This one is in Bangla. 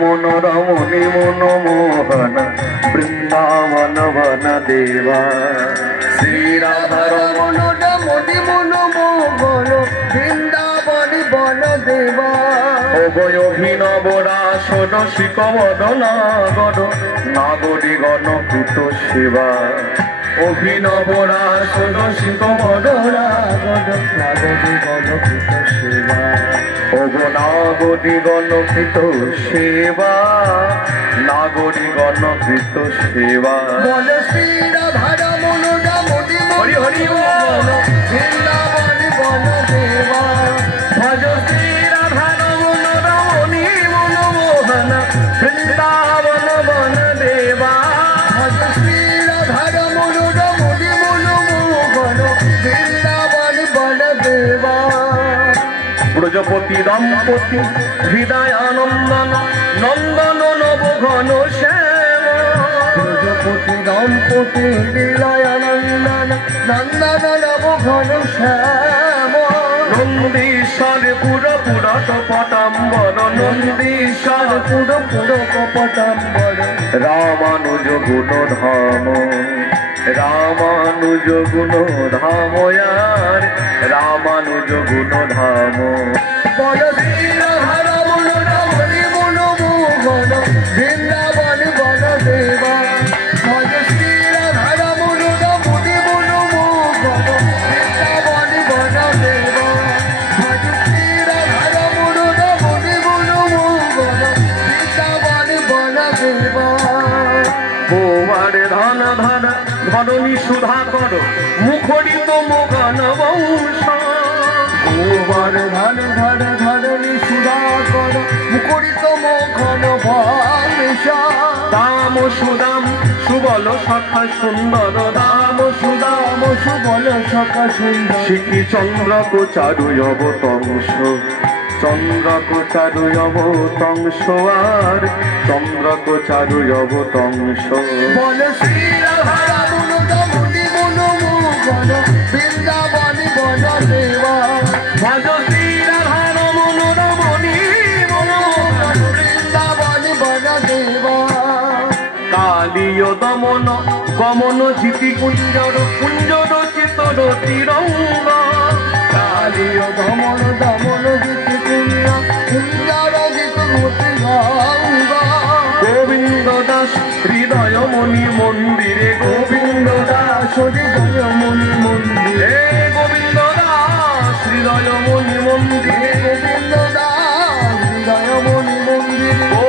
মনোরমণি মনোমোহন বৃন্দাবন বন দেবা শ্রীরাধারমণ রমণি মনোমোহন বৃন্দাবন বন দেবা অভয় অভিনব রাসন শিকবদনাগর নাগরী গণকৃত সেবা অভিনব রাসন শিকবদনাগর নাগরী গণকৃত সেবা নাগরী গণকৃত সেবা নাগরী গণকৃত সেবা বল শ্রীরাধারমণ রমণি হরি হরি মনোমোহন বৃন্দাবন বন দেবা ভজ শ্রীরাধারমণ রমণি মনোমোহন বৃন্দাবন বন দেবা ভজ শ্রীরাধারমণ রমণি মনোমোহন বৃন্দাবন বন দেবা ব্রজপতি দম্পতি হৃদয়ানন্দন নন্দন নবঘন শ্যাম ব্রজপতি দম্পতি হৃদয়ানন্দন নন্দন নবঘন শ্যাম নন্দীশ্বর পুর পুরত পটাম্বর নন্দীশ্বর পুর পুর কপটাম্বর রামানুজ গুণ ধাম রামানুজ গুণ ধাময়ার রামানুজ গুণ ধাম বল শ্রীরাধারমণ রমণি মনোমোহন বৃন্দাবন বন দেবা ভজ শ্রীরাধারমণ রমণি মনোমোহন বৃন্দাবন বন দেবা ভজ শ্রীরাধারমণ রমণি মনোমোহন বৃন্দাবন বন দেবা বোমার ধন ধন ধরণী সুধা কর মুখরিত মোগন বংশ গোবর ধন ধর ধরণী সুধাকর মুখরিত মোহন বংশ দাম সুদাম সুবল সখা সুন্দর দাম সুদাম সুবল সখা সুন্দর শিখি চন্দ্রক চারুয়ব তংশ চন্দ্রক চারুয়ব তংশ আর চন্দ্রক চারুয়ব তংশ বল শ্রীরাধারমণ রমণি মনোমোহন বৃন্দাবন বন দেবা ভজ শ্রীরাধারমণ রমণি মনোমোহন বৃন্দাবন বন দেবা কালীয় দমন গমন জিতি কুঞ্জর কুঞ্জর চিতর তিরঙ্গ কালীয় দমন দমন জিতি কুঞ্জ কুঞ্জর জিত মতি গঙ্গা গোবিন্দ দাস হৃদয়মণি মন্দিরে গোবিন্দ দাস হৃদয়